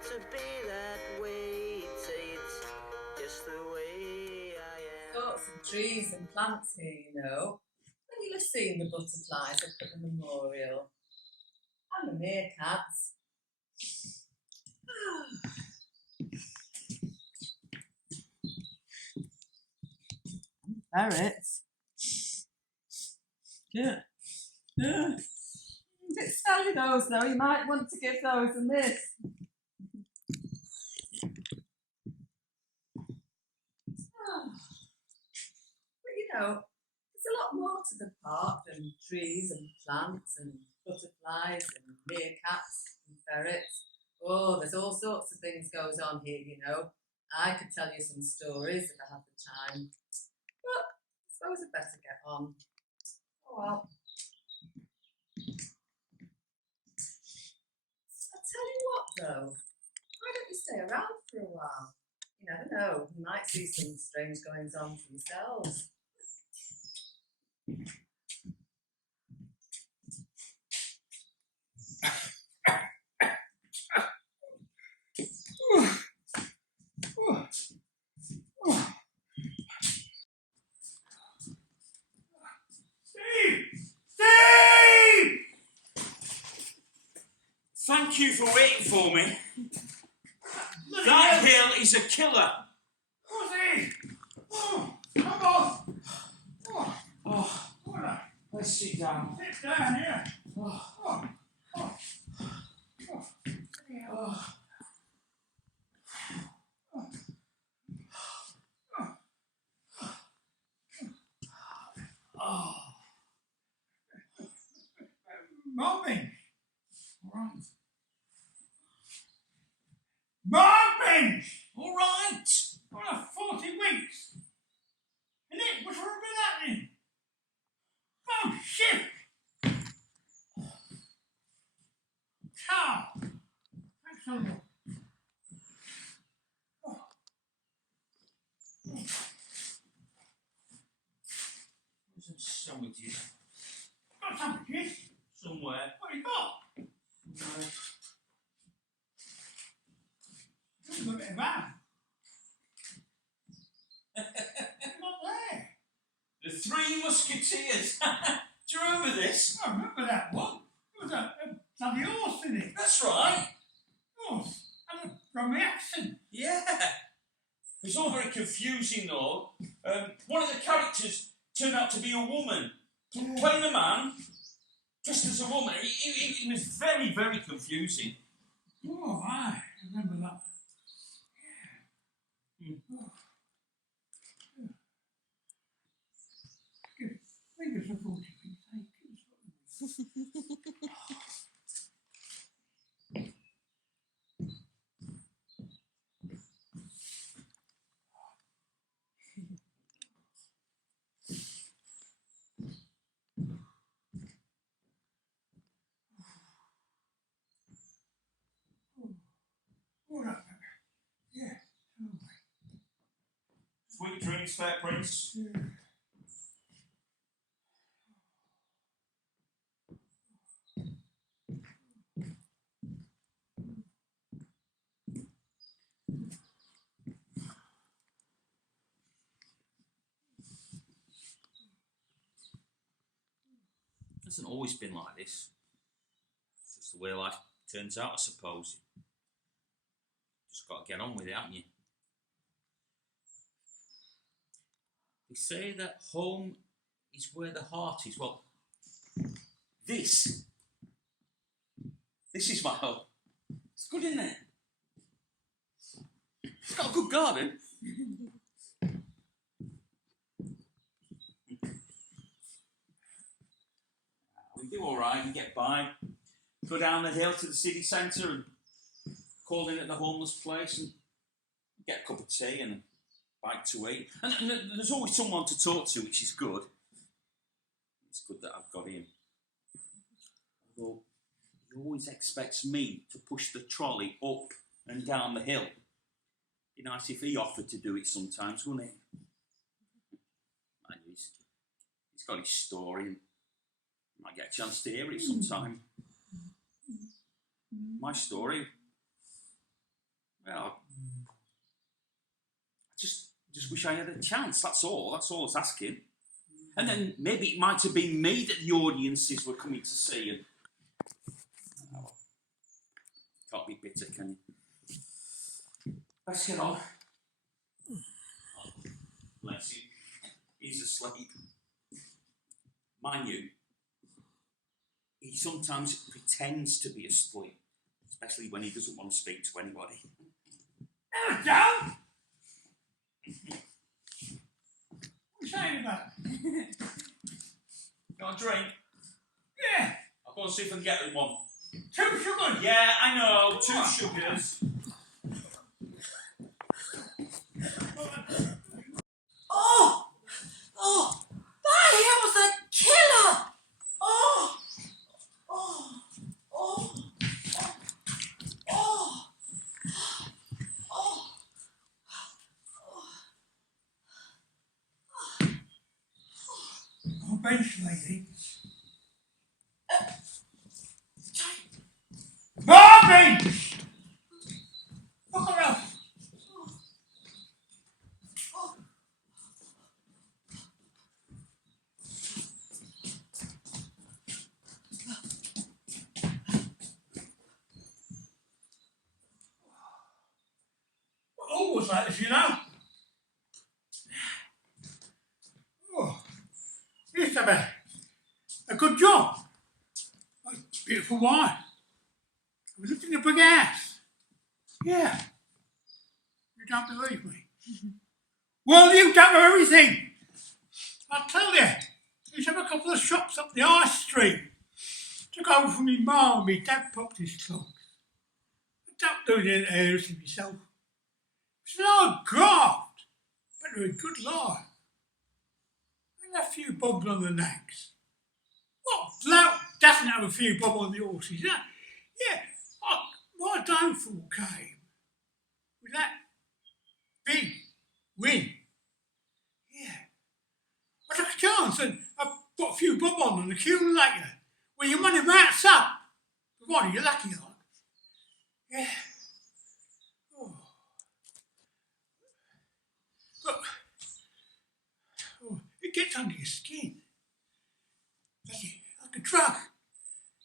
meant to be that way. Say it's just the way I am. Sorts of trees and plants here, you know. And you'll have seen the butterflies up at the memorial. And the meerkats. Ferrets. Yeah. Yeah. A bit smelly those though, you might want to give those a miss. But you know, there's a lot more to the park than trees and plants and butterflies and meerkats and ferrets. Oh, there's all sorts of things goes on here, you know. I could tell you some stories if I had the time. But I suppose I'd better get on. Oh well. I'll tell you what though, why don't you stay around for a while? You never know, you might see some strange goings on for yourselves. Thank you for waiting for me. That hill is a killer. Who's he? Oh, come on. Oh, let's sit down. Sit down here. Oh. Mobbing. All right. Mobbing! All right. On 40 weeks. And it was wrong with happening. Oh, shit. Cow. Thanks a lot. There's some sandwiches Got sandwiches? somewhere. What you got? There's a bit of that. Not there. The Three Musketeers. Do you remember this? I remember that one. It was a bloody horse in it. That's right. Horse. And from the accent. Yeah. It's all very confusing though. One of the characters turned out to be a woman. Playing a man, dressed as a woman. It was very, very confusing. Oh, I remember that. Yeah. Oh. Yeah. Good. I think it's a 40 All right. Yeah. Sweet dreams, fair prince. Yeah. It hasn't always been like this. It's just the way life turns out, I suppose. Just got to get on with it, haven't you? They say that home is where the heart is. Well, this is my home. It's good, isn't it? It's got a good garden. We do all right and get by. Go down the hill to the city centre and call in at the homeless place and get a cup of tea and a bite to eat. And there's always someone to talk to, which is good. It's good that I've got him. Although he always expects me to push the trolley up and down the hill. Be nice if he offered to do it sometimes, wouldn't it? He's got his story and I might get a chance to hear it sometime. My story. Well, I just wish I had a chance. That's all. That's all I was asking. And then maybe it might have been me that the audiences were coming to see. And oh, can't be bitter, can you? Let's get on. Oh, bless him. He's asleep. Mind you, he sometimes pretends to be asleep, especially when he doesn't want to speak to anybody. Hello, Joe. What are you saying about it? Got a drink? Yeah, I'll go and see if I can get him one. 2 sugars. Yeah, I know. 2 sugars. Oh! Oh! That was a killer! Oh! Oh! Oh! Oh! Oh! Oh, bench lady. Barbie! Look around. Always like this, you know. Oh, you used to have a good job. A beautiful wife. We lived in a big house. Yeah. You don't believe me? Well, you don't know everything. I'll tell you. We used to have a couple of shops up the high street. Took over from me mum and me dad popped his clothes. I don't do the hairs myself. It's an odd graft, but they're a good life. And a few bobs on the necks. What bloke doesn't have a few bob on the horses? Huh? Yeah, my downfall came with that big win. Yeah. I took a chance and I put a few bob on an accumulator. Well, your money mounts up. Provided you're lucky, like. Yeah. Oh. Look. Oh, it gets under your skin. Like a drug.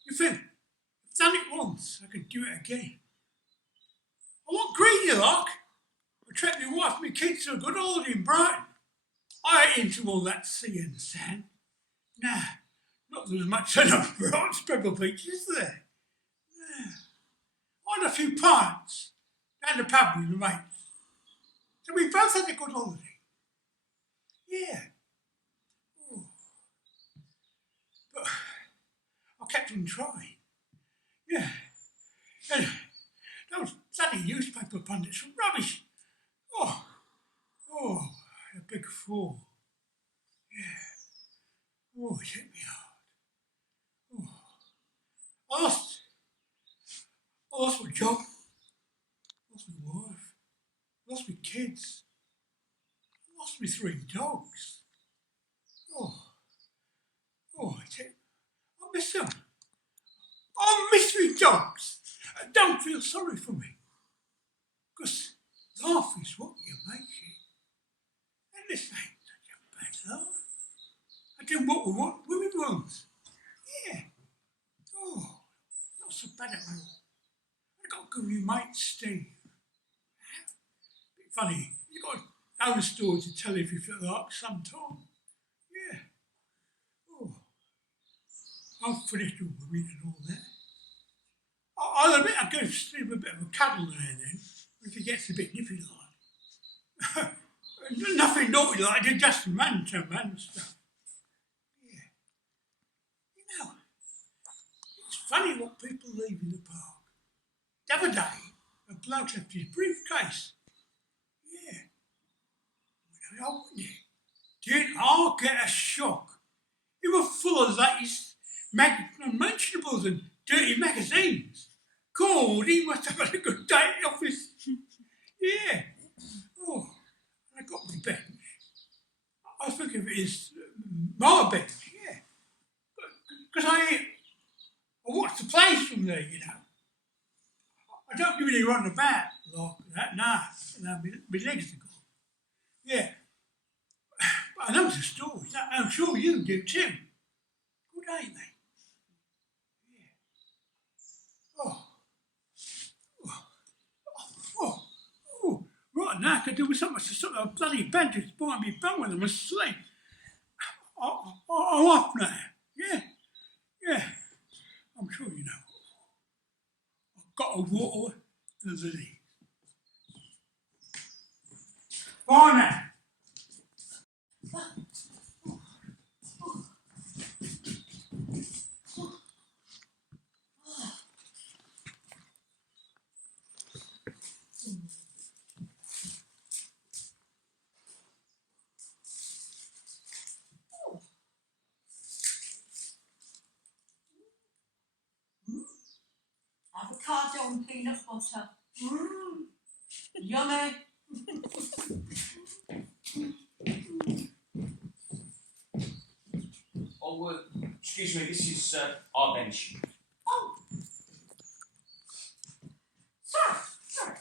You think, I've done it once, I could do it again. I want greedy, like. I treat my wife and my kids to a good holiday in Brighton. I ain't into all that sea and sand. Nah, not that there's much enough Brighton Pebble Beach, is there? Nah. I had a few pints down the pub with the mates. So we both had a good holiday. Yeah. Oh. But I kept on trying. Yeah. And those bloody newspaper pundits were rubbish. Oh, a big fall. Yeah. Oh, it hit me hard. Oh. I lost my job. Lost my wife. Lost my kids. Lost my 3 dogs. I miss them. I miss me dogs. Don't feel sorry for me. Because life is what you make it. And this ain't such a bad life. I do what we want, women want. Yeah. Oh, not so bad at all. I got a good new mate, Steve. Bit funny. You got a own story to tell if you feel like sometime. Yeah. Oh. I've finished all the reading and all that. I'll admit I give Steve a bit of a cuddle now and then, if he gets a bit nippy like. Nothing naughty like, I did just man-to-man stuff. Yeah. You know, it's funny what people leave in the park. The other day, a bloke left his briefcase. Yeah. I opened it. Didn't I get a shock? It was full of latest unmentionables and dirty magazines. God, he must have had a good day at the office. Yeah. Oh, I got my bench. I was thinking of it as my bench, yeah. Because I watched the plays from there, you know. I don't give any run about like that. Nah, my legs are gone. Yeah. But I know the stories. I'm sure you do too. Good, ain't they? Yeah. Oh. Oh. Oh. Right now I could do with something to sort of bloody bandage behind me bum when I'm asleep. I'm off now. Yeah. Yeah. I'm sure you know. I've got to water the lilies. Bye now. Avocado and peanut butter. Yummy. Oh, excuse me, this is our bench. Oh, sorry.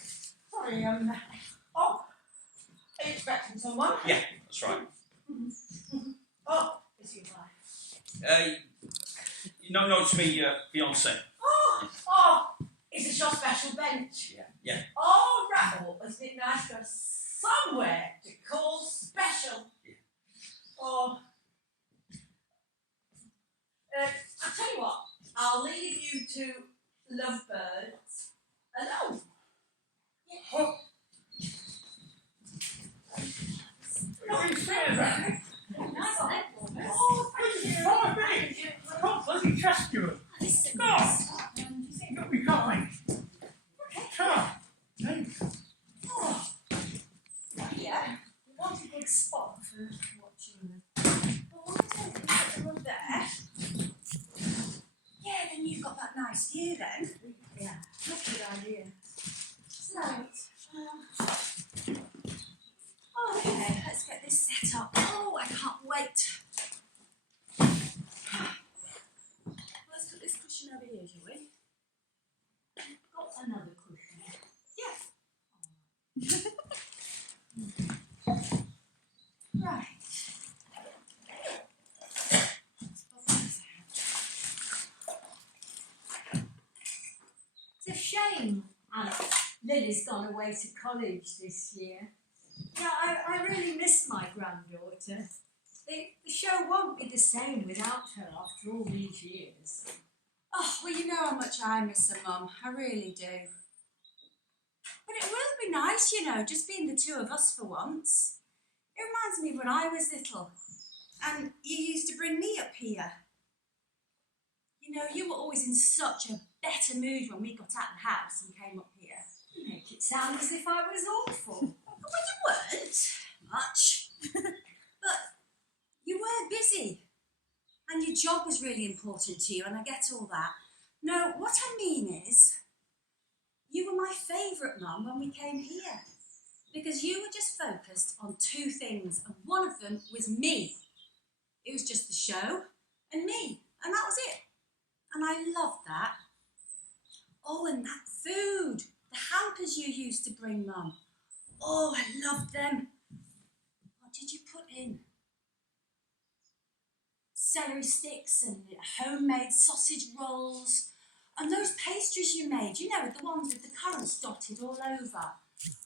Oh, are you expecting someone? Yeah, that's right. Oh, is your wife? No, it's me, fiance. Oh, it's a shop special bench. Yeah. Oh, right. Oh, isn't it nice to have somewhere to call special? Yeah. Oh. I'll tell you what, I'll leave you to lovebirds alone. Yeah. Oh. What are you saying about me? Nice, isn't it? Oh, thank you. 5 minutes. I can't bloody trust you. Listen, God. You got me going. Come. Hey. oh, yeah, you want a big spot for watching them. Well, what do you think? Over there. Yeah, then you've got that nice view then. Yeah, that's a good idea. Right. Okay, let's get this set up. Oh, I can't wait. Let's put this cushion over here, shall we? Got another cushion. Yeah. Right. It's a shame, Alex. Lily's gone away to college this year. Yeah, I really miss my granddaughter. The show won't be the same without her after all these years. Oh, well, you know how much I miss her, Mum. I really do. But it will be nice, you know, just being the two of us for once. It reminds me of when I was little. And you used to bring me up here. You know, you were always in such a better mood when we got out of the house and came up here. You make it sound as if I was awful. Well, you weren't much. But you were busy. And your job was really important to you, and I get all that. No, what I mean is, you were my favourite, Mum, when we came here. Because you were just focused on two things, and one of them was me. It was just the show and me, and that was it. And I loved that. Oh, and that food, the hampers you used to bring, Mum. Oh, I loved them. What did you put in? Celery sticks and homemade sausage rolls. And those pastries you made, you know, the ones with the currants dotted all over.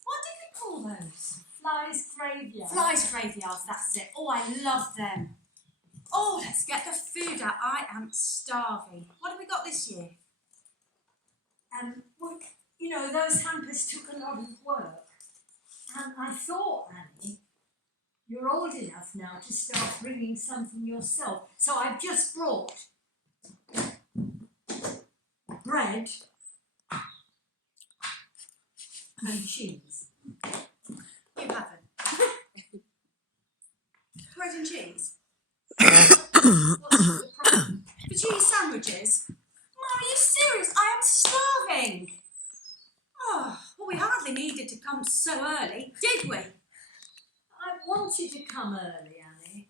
What did we call those? Flies graveyard. Flies graveyards, that's it. Oh, I love them. Oh, let's get the food out. I am starving. What have we got this year? Well, you know, those hampers took a lot of work. And I thought, Annie, you're old enough now to start bringing something yourself. So I've just brought bread and cheese. You haven't. Bread and cheese? What's the problem? For cheese sandwiches? Mum, are you serious? I am starving. Oh, well, we hardly needed to come so early, did we? I wanted to come early, Annie.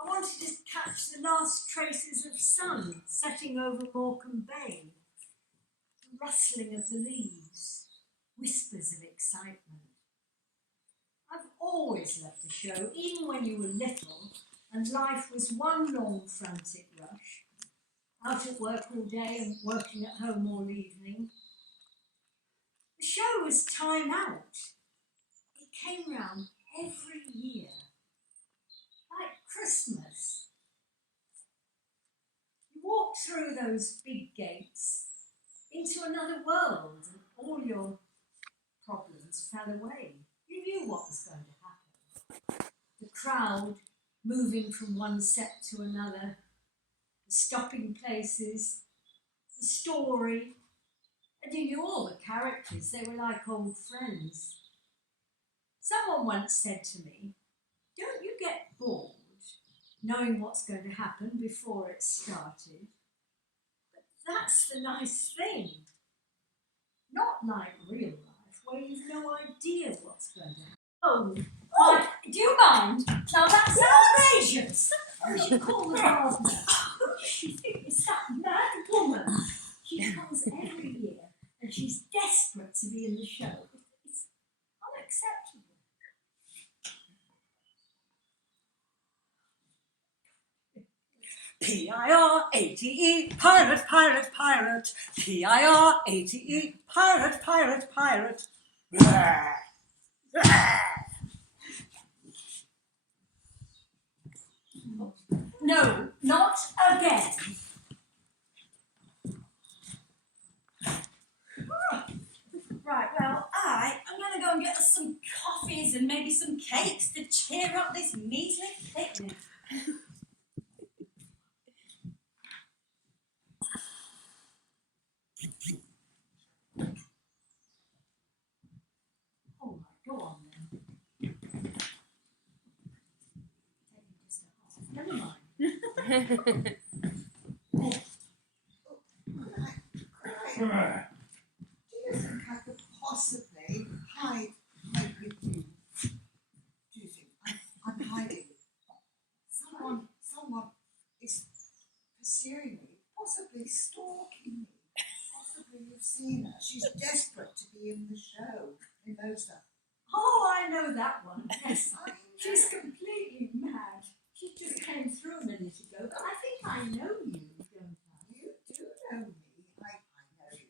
I wanted to catch the last traces of sun setting over Morecambe Bay. The rustling of the leaves. whispers of excitement. I've always loved the show, even when you were little and life was one long frantic rush, out at work all day and working at home all evening. The show was Time Out. It came round every year, like Christmas. You walked through those big gates into another world and all your problems fell away. You knew what was going to happen. The crowd moving from one set to another, the stopping places, the story, and you knew all the characters. They were like old friends. Someone once said to me, "Don't you get bored knowing what's going to happen before it started?" But that's the nice thing. Not like real life, where you've no idea what's going to happen. Oh, do you mind? Now that's outrageous. We should call the gardener. It's that mad woman. She comes every year and she's desperate to be in the show. It's unacceptable. Pirate, pirate, pirate. Pirate, pirate, pirate. No, not again. Right, well, I'm going to go and get us some coffees and maybe some cakes to cheer up this measly picnic. All right, go on then. Never mind. Do you think I could possibly hide with you? Do you think I'm hiding? Someone is pursuing me, possibly stalking me. Possibly you've seen her. She's desperate to be in the show. Who knows that? Oh, I know that one. Yes, I she's completely mad. She just came through a minute ago, but I think I know you, don't I? You do know me. I know you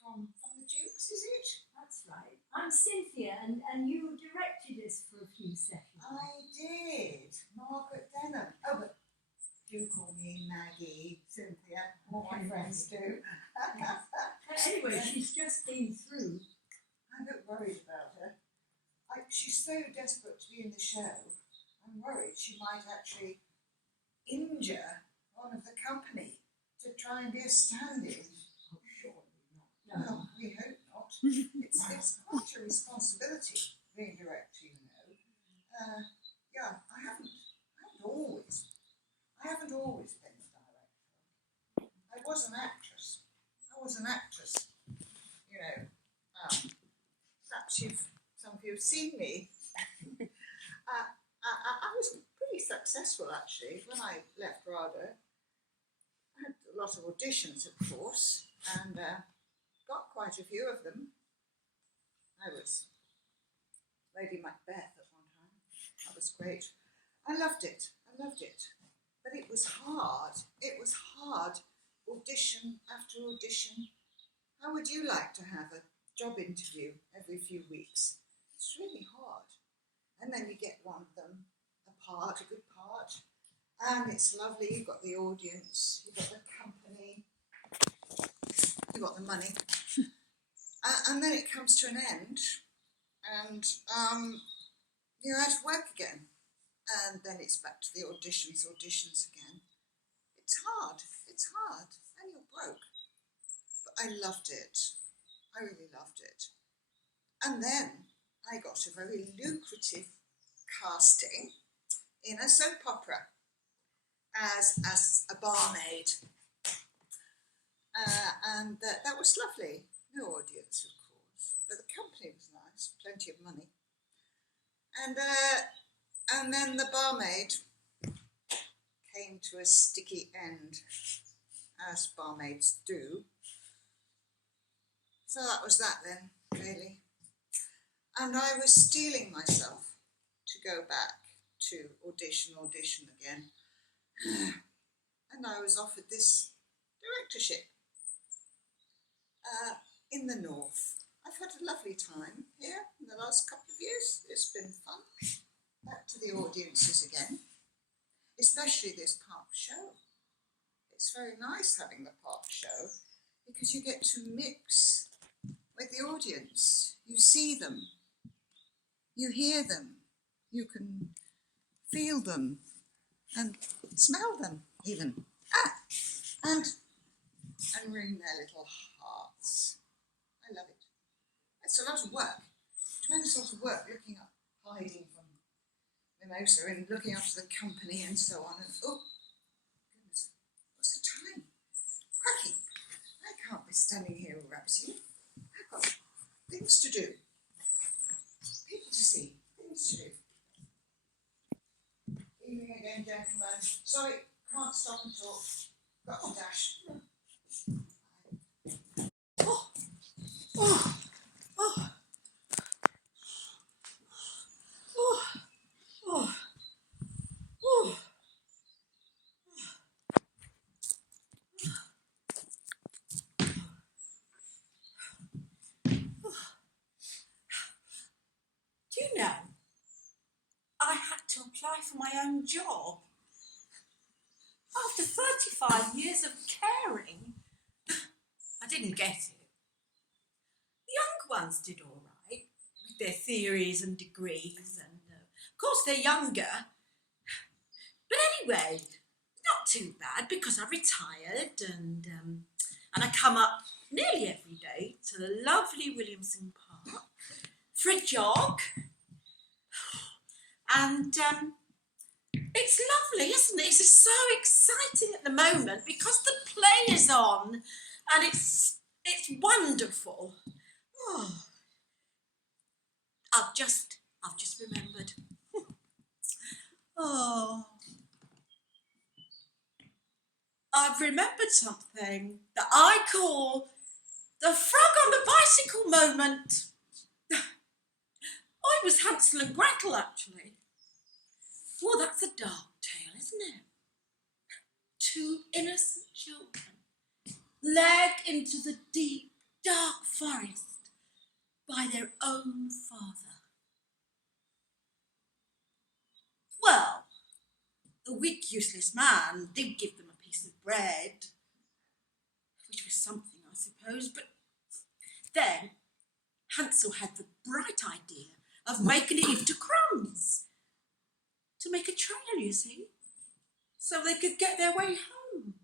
from the Dukes, is it? That's right. I'm Cynthia, and you directed us for a few sessions. I did. Margaret Denham. Oh, but do call me Maggie, Cynthia. All my friends do. Anyway, she's just been through. I'm a bit worried about her. She's so desperate to be in the show. I'm worried she might actually injure one of the company to try and be a stand-in. Oh, surely not. No. Well, we hope not. It's quite a responsibility being director, you know. Yeah, I haven't always been a director. I was an actress. You know. Perhaps some of you have seen me. I was pretty successful actually when I left RADA. I had a lot of auditions, of course, and got quite a few of them. I was Lady Macbeth at one time. That was great. I loved it. But it was hard. Audition after audition. How would you like to have a job interview every few weeks? It's really hard. And then you get one of them, a good part, and it's lovely. You've got the audience, you've got the company, you've got the money, and then it comes to an end, and you're out of work again, and then it's back to the auditions again. It's hard, and you're broke. But I loved it. I really loved it. And then I got a very lucrative casting in a soap opera as a barmaid. And that was lovely. No audience, of course, but the company was nice, plenty of money. And then the barmaid came to a sticky end, as barmaids do. So that was that then, really. And I was steeling myself to go back to audition again. And I was offered this directorship in the north. I've had a lovely time here in the last couple of years. It's been fun. Back to the audiences again, especially this park show. It's very nice having the park show because you get to mix with the audience. You see them, you hear them, you can feel them and smell them even. And wring their little hearts. I love it. It's a lot of work, tremendous lot of work looking up, hiding from Mimosa and looking after the company and so on. And oh, goodness, what's the time? Cracky, I can't be standing here all rapsy. I've got things to do, people to see, things to do. Evening again, gentlemen. Sorry, can't stop and talk. Got to dash. Do you know, I had to apply for my own job. After 35 years of caring, I didn't get it. The young ones did all right, with their theories and degrees, and of course they're younger. But anyway, not too bad because I retired and I come up nearly every day to the lovely Williamson Park for a jog. And it's lovely, isn't it? It's just so exciting at the moment because the play is on and it's wonderful. Oh, I've just remembered. Oh, I've remembered something that I call the frog on the bicycle moment. I was Hansel and Gretel, actually. Well, that's a dark tale, isn't it? Two innocent children led into the deep, dark forest by their own father. Well, the weak, useless man did give them a piece of bread, which was something, I suppose, but then Hansel had the bright idea of making it into crumbs to make a trail, you see, so they could get their way home.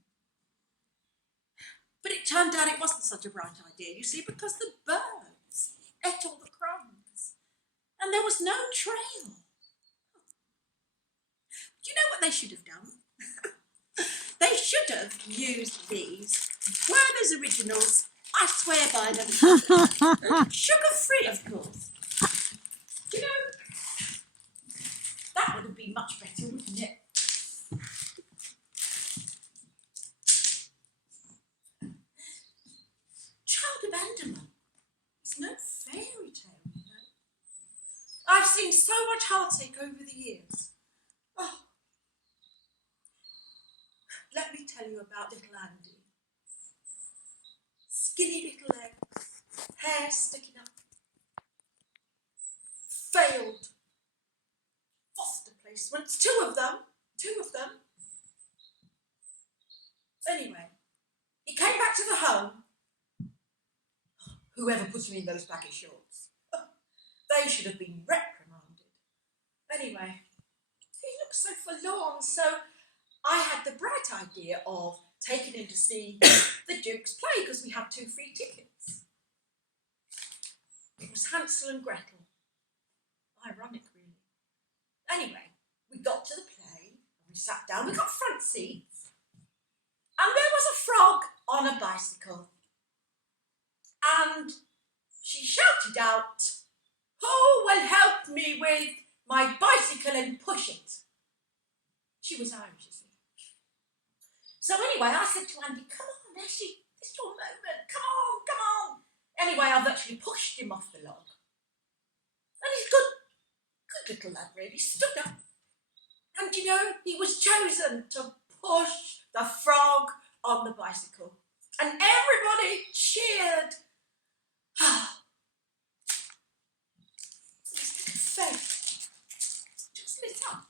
But it turned out it wasn't such a bright idea, you see, because the birds ate all the crumbs and there was no trail. Do you know what they should have done? They should have used these Werther's Originals. I swear by them. Sugar-free, of course. Do you know, that would have been much better, wouldn't it? Child Abandonment is no fairy tale, you know. I've seen so much heartache over the years. Oh. Let me tell you about little Andy. Skinny little legs, hair sticking up. Failed foster placements, two of them. Anyway, he came back to the home. Whoever put him in those baggy shorts, they should have been reprimanded. Anyway, he looked so forlorn, so I had the bright idea of taking him to see the Duke's play because we had 2 free tickets. It was Hansel and Gretel. Ironic, really. Anyway, we got to the play, and we sat down, we got front seats, and there was a frog on a bicycle. And she shouted out, "Who will help me with my bicycle and push it?" She was Irish, you see. So anyway, I said to Andy, "Come on, this is your moment, come on. Anyway, I've actually pushed him off the log. he's good little lad, really. Stood up. And you know, he was chosen to push the frog on the bicycle. And everybody cheered. His little face just lit up.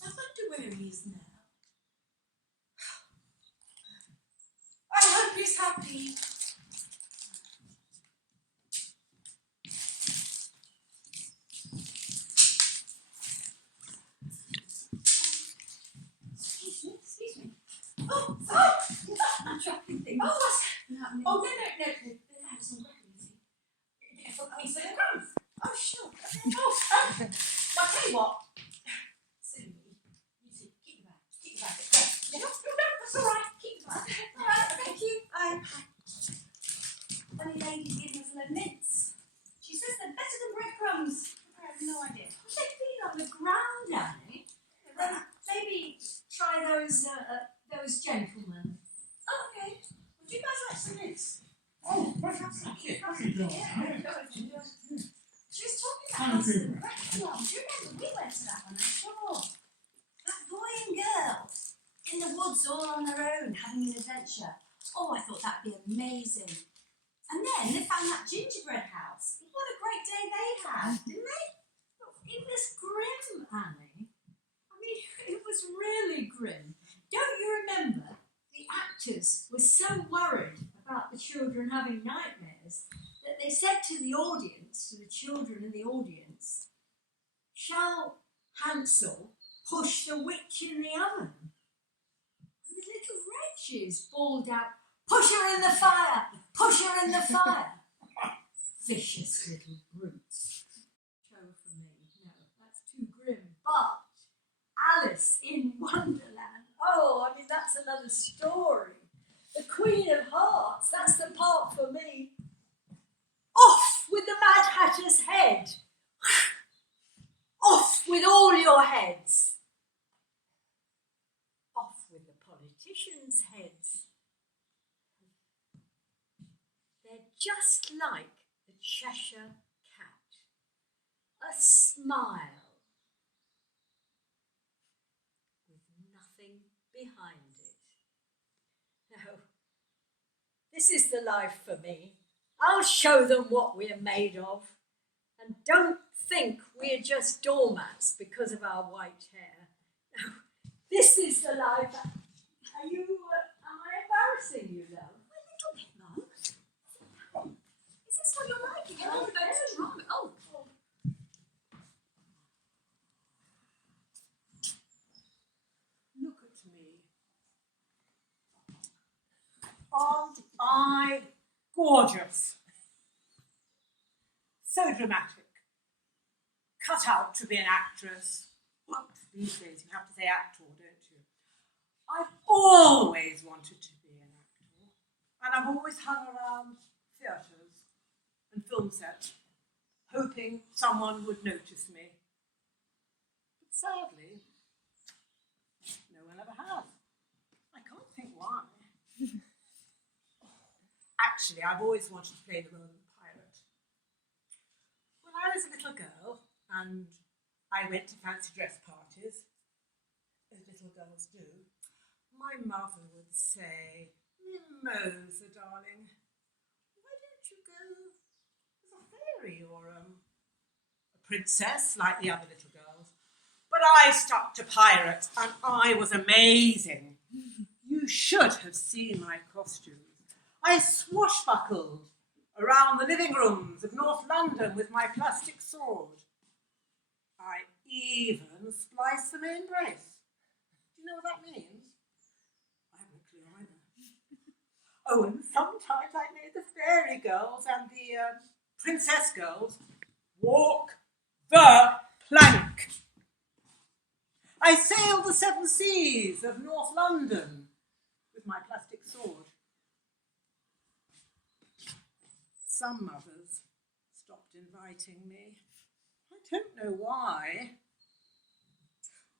I wonder where he is now. I hope he's happy. Excuse me. Oh, I'm dropping things. Oh, what's happening? Oh, no, there's some crumbs. For the crumbs. Oh, sure. Oh, I'll tell you what. Silly me. You two, keep the bag. No, that's all right. Keep the bag. All right, thank you. Funny lady giving us little mints. She says they're better than breadcrumbs. I have no idea. They've been on the ground, Annie. Maybe try those gentlemen. Oh, okay. Would you guys like some mints? Oh, thank you. She was talking about us and breadcrumbs. You remember we went to that one, I'm sure. That boy and girl in the woods all on their own having an adventure. Oh, I thought that'd be amazing. And then they found that gingerbread house. What a great day they had, didn't they? It was grim, Annie. I mean, it was really grim. Don't you remember? The actors were so worried about the children having nightmares that they said to the audience, to the children in the audience, "Shall Hansel push the witch in the oven?" And the little wretches bawled out, "Push her in the fire! Push her in the fire!" Vicious little brutes. Show for me. No, that's too grim. But Alice in Wonderland. Oh, I mean, that's another story. The Queen of Hearts. That's the part for me. Off with the Mad Hatter's head. Off with all your heads. Off with the politicians' heads. They're just like the Cheshire Cat. A smile with nothing behind it. No, this is the life for me. I'll show them what we're made of. And don't think we're just doormats because of our white hair. No, this is the life. Am I embarrassing you, though? A little bit, Mum. Is this what you're liking? Oh, no, it's wrong. Oh. Look at me. Aren't I gorgeous? So dramatic. Cut out to be an actress. Well, these days you have to say actor, don't you? I've always wanted to be an actor. And I've always hung around theatres and film sets, hoping someone would notice me. But sadly, no one ever has. I can't think why. Actually, I've always wanted to play the role of a pirate. When I was a little girl and I went to fancy dress parties, as little girls do, my mother would say, "Mimosa, darling, why don't you go as a fairy or a princess like the other little girls?" But I stuck to pirates and I was amazing. You should have seen my costumes. I swashbuckled around the living rooms of North London with my plastic sword. I even spliced the main brace. Do you know what that means? I haven't a clue either. Oh, and sometimes I made the fairy girls and the princess girls walk the plank. I sailed the 7 seas of North London with my plastic sword. Some mothers stopped inviting me. I don't know why.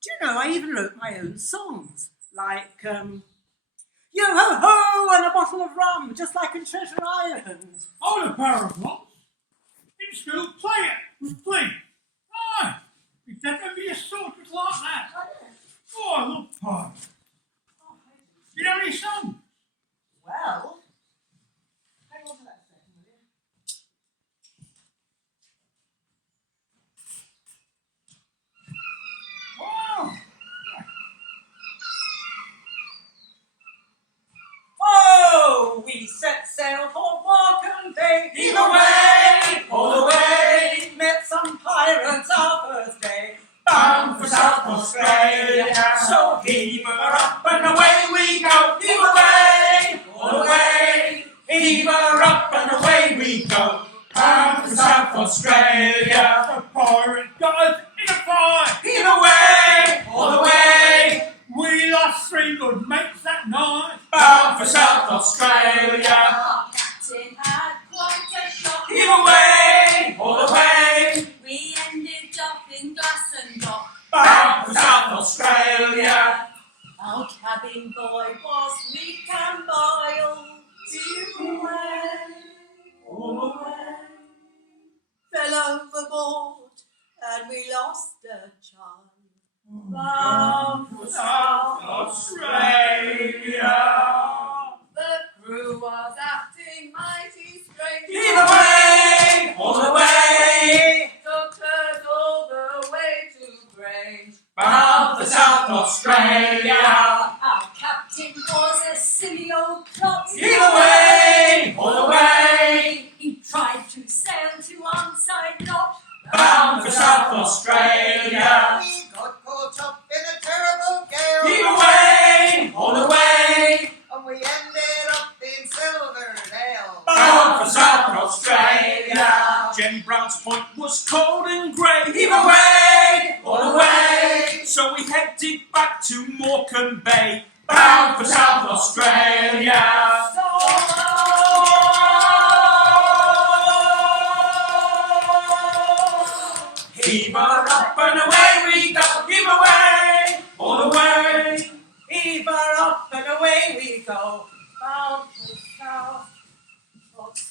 Do you know, I even wrote my own songs, like, yo ho ho, Oh, and a bottle of rum, just like in Treasure Island. Hold a pair of blocks. In school, play it, please. Aye, you'd never be assaulted like that. Oh, I love pirates. You know any songs? Well, hang on to that second, will you? Wow. Oh, we set sail for Walken Bay. Heave away, all the way. Met some pirates our first day. bound for South Australia. So heave her up and away we go. Heave away, all the way. Heave her up and away we go. Bound for South Australia. The pirate got us in a fight. Heave away, all the way. We lost 3 good mates that night. Bound for South Australia. Our captain had quite a shock. Heave away, all the way. We ended up in glass and dock. Bound for South Australia. Our cabin boy was Lee Campbell. Heave away, all the way. Fell overboard and we lost a child. Bound for South Australia. The crew was acting mighty strange. Heave away, all the way. Took us all the way to Grange. Bound for South Australia. Our captain was a silly old clot. Heave away, all the way. He tried to sail to onside knot. Bound for South Australia. We got caught up in a terrible gale. Heave away, all the way. And we ended up in Silverdale. Bound for South Australia. Jenny Brown's Point was cold and grey. Heave away, all the way. So we headed back to Morecambe Bay. Bound for South Australia. Heave her up and away we go. Heave away, all the way. Heave her up and away we go. Bound for South Australia.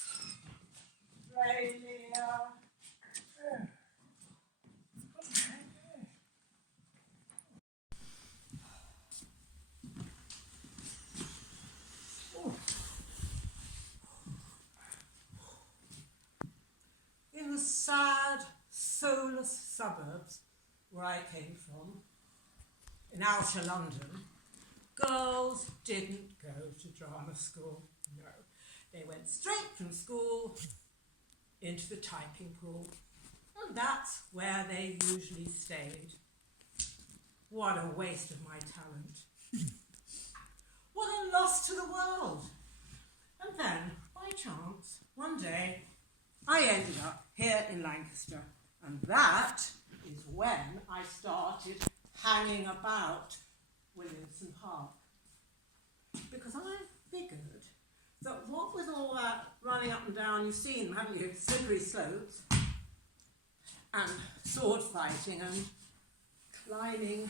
In the sad, soulless suburbs where I came from, in outer London, girls didn't go to drama school. No, they went straight from school into the typing pool, and that's where they usually stayed. What a waste of my talent. What a loss to the world. And then, by chance, one day, I ended up here in Lancaster, and that is when I started hanging about Williamson Park. Because I figured that what with all that running up and down, you've seen, haven't you, slippery slopes, and sword fighting and climbing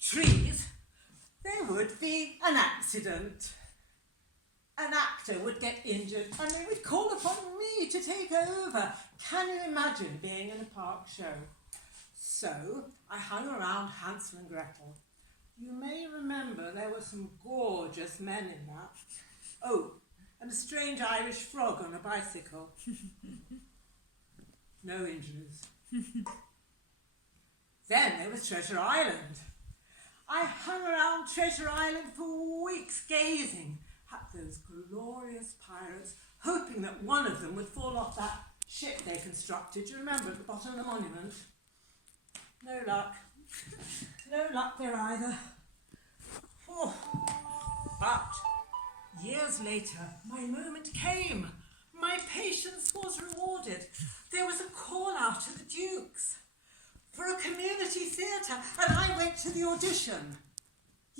trees, there would be an accident. An actor would get injured and they would call upon me to take over. Can you imagine being in a park show? So I hung around Hansel and Gretel. You may remember there were some gorgeous men in that. Oh, and a strange Irish frog on a bicycle. No injuries. Then there was Treasure Island. I hung around Treasure Island for weeks gazing at those glorious pirates, hoping that one of them would fall off that ship they constructed. Do you remember at the bottom of the monument? No luck. No luck there either. Oh. But years later, my moment came. My patience was rewarded. There was a call out to the Dukes for a community theatre, and I went to the audition.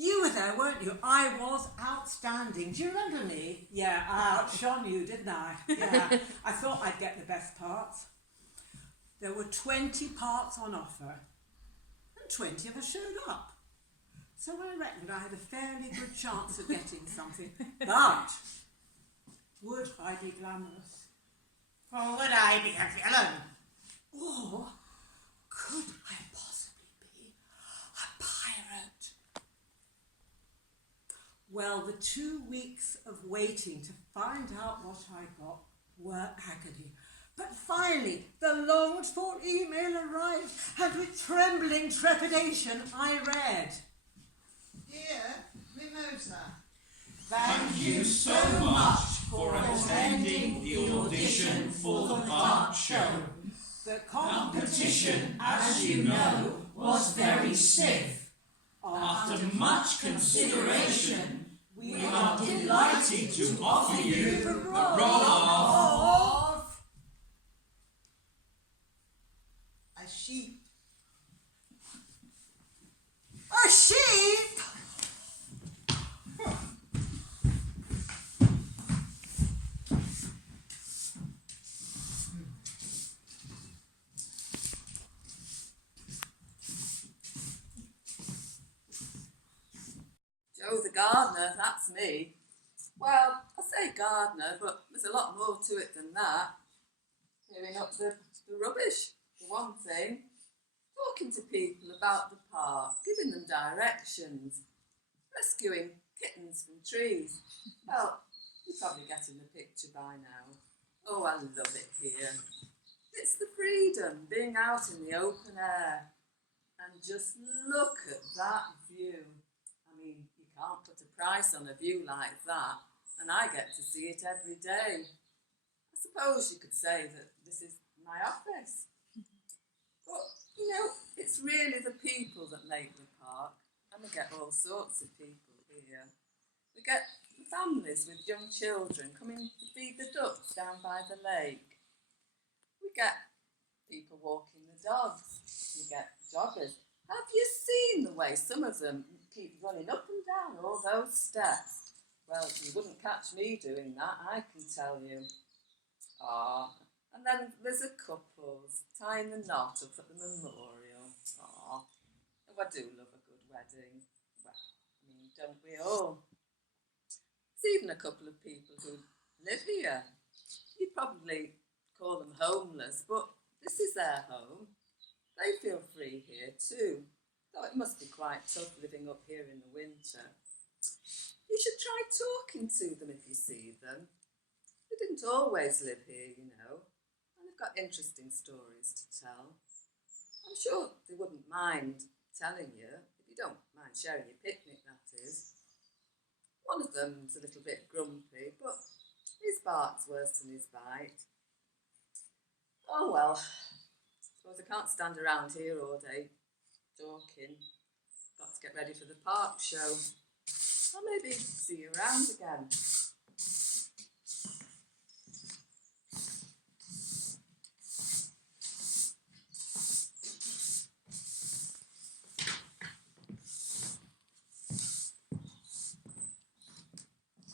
You were there, weren't you? I was outstanding. Do you remember me? Yeah, I outshone you, didn't I? Yeah, I thought I'd get the best parts. There were 20 parts on offer, and 20 of us showed up. So I reckoned I had a fairly good chance of getting something. But would I be glamorous? Or would I be a villain? Or could I possibly be a pirate? Well, the 2 weeks of waiting to find out what I got were agony. But finally, the longed-for email arrived, and with trembling trepidation, I read. Dear Mimosa, Thank you so much for attending the audition for the Park Show. The Competition, as you know, was very stiff. After much consideration, we are delighted to offer you the role of a sheep. A sheep? Joe the gardener, that's me. Well, I say gardener, but there's a lot more to it than that. Clearing up the rubbish, for one thing. Talking to people about the park, giving them directions. Rescuing kittens from trees. Well, you're probably getting the picture by now. Oh, I love it here. It's the freedom, being out in the open air. And just look at that view. I mean, you can't put a price on a view like that, and I get to see it every day. I suppose you could say that this is my office. But, you know, it's really the people that make the park, and we get all sorts of people here. We get families with young children coming to feed the ducks down by the lake. We get people walking the dogs. We get joggers. Have you seen the way some of them keep running up and down all those steps? Well, you wouldn't catch me doing that, I can tell you. Ah, and then there's a couples tying the knot up at the memorial. Ah, oh, I do love a good wedding. Well, I mean, don't we all? There's even a couple of people who live here. You'd probably call them homeless, but this is their home. They feel free here too, though it must be quite tough living up here in the winter. You should try talking to them if you see them. They didn't always live here, you know, and they've got interesting stories to tell. I'm sure they wouldn't mind telling you, if you don't mind sharing your picnic, that is. One of them's a little bit grumpy, but his bark's worse than his bite. Oh well, suppose I can't stand around here all day talking. Got to get ready for the park show. I'll maybe see you around again.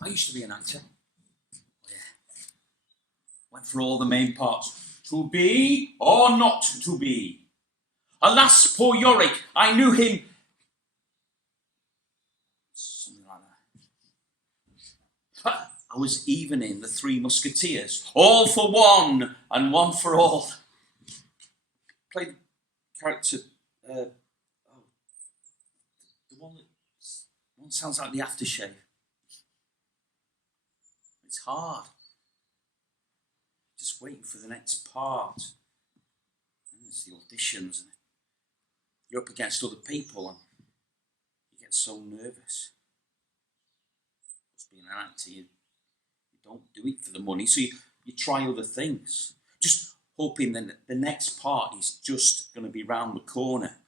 I used to be an actor. Oh, yeah. Went for all the main parts. To be or not to be. Alas, poor Yorick, I knew him. Something like that. I was even in The Three Musketeers. All for one and one for all. Played the character, the one sounds like the aftershave. It's hard. Just waiting for the next part. And there's the auditions. And you're up against other people and you get so nervous. Just being an actor, you don't do it for the money, so you try other things. Just hoping that the next part is just going to be round the corner.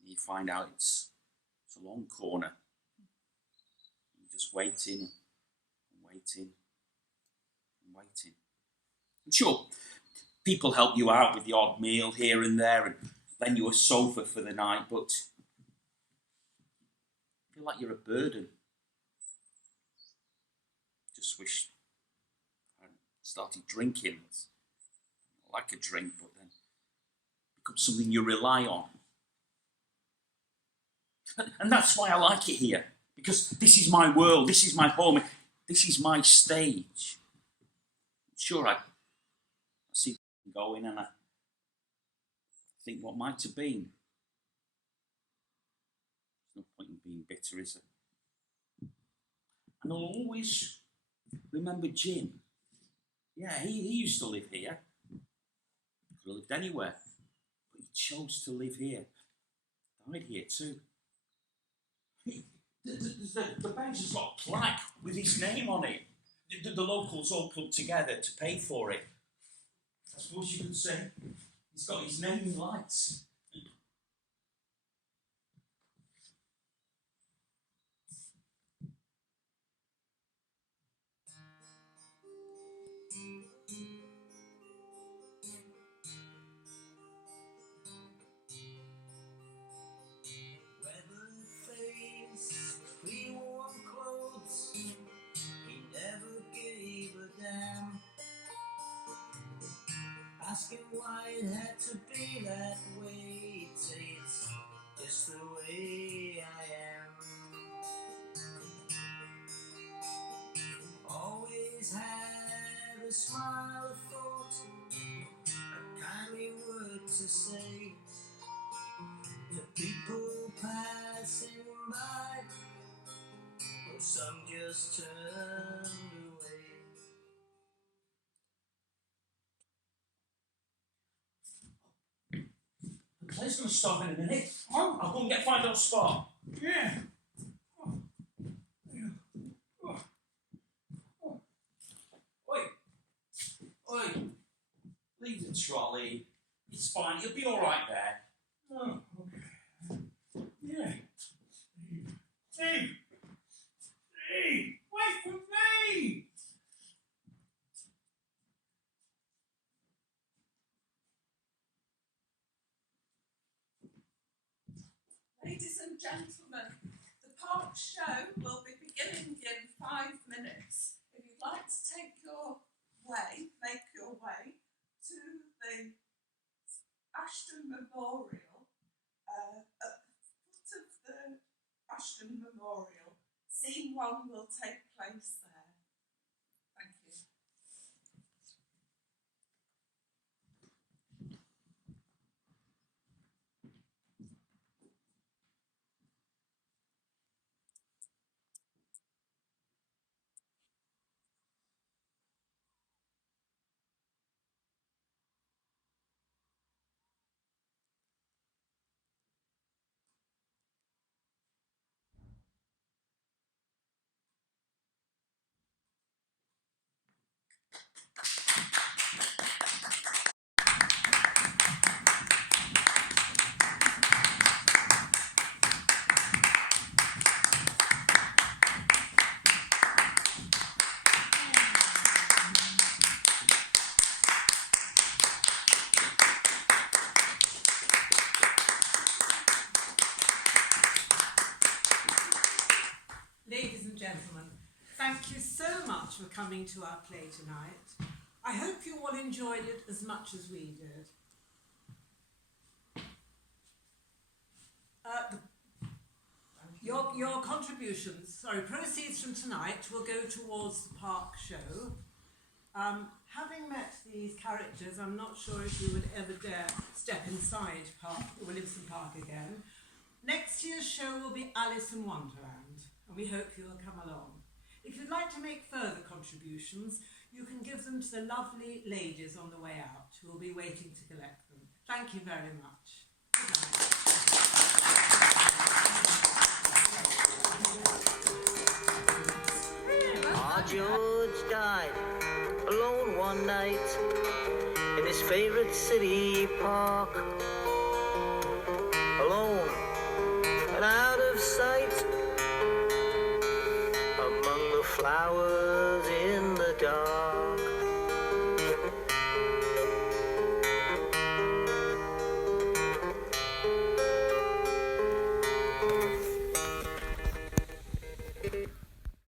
And you find out it's a long corner. You're just waiting. Waiting. And sure, people help you out with the odd meal here and there and lend you a sofa for the night, but I feel like you're a burden. Just wish I started drinking. I like a drink, but then it becomes something you rely on. And that's why I like it here. Because this is my world, this is my home, this is my stage. Sure, I see it going and I think what might have been. There's no point in being bitter, is there? And I'll always remember Jim. Yeah, he used to live here. He could have lived anywhere. But he chose to live here. Died here too. The bench has got a plaque with his name on it. The locals all clubbed together to pay for it. I suppose you could say he's got his name in lights. Weather fades, pre-worn clothes. He never gave a damn. Asking why it had to be that way. He'd say it's just the way I am. Always had a smile of thought, a kindly word to say to people passing by, or some just turned away. The play's going to stop in a minute. I'll go and find our spot. Yeah. Oi, leave the trolley. It's fine, you'll be alright there. Oh, okay. Yeah. Steve! Steve! Wait for me! Ladies and gentlemen, the park show will be beginning in 5 minutes. If you'd like to make your way to the Ashton Memorial, at the foot of the Ashton Memorial, scene 1 will take place there. Thank you. Ladies and gentlemen, thank you so much for coming to our play tonight. I hope you all enjoyed it as much as we did. Your contributions, proceeds from tonight will go towards the park show. Having met these characters, I'm not sure if you would ever dare step inside Williamson Park again. Next year's show will be Alice in Wonderland, and we hope you'll come along. If you'd like to make further contributions, you can give them to the lovely ladies on the way out, who will be waiting to collect them. Thank you very much. Good night. Our George died alone one night in his favorite city park. Alone and out of sight among the flowers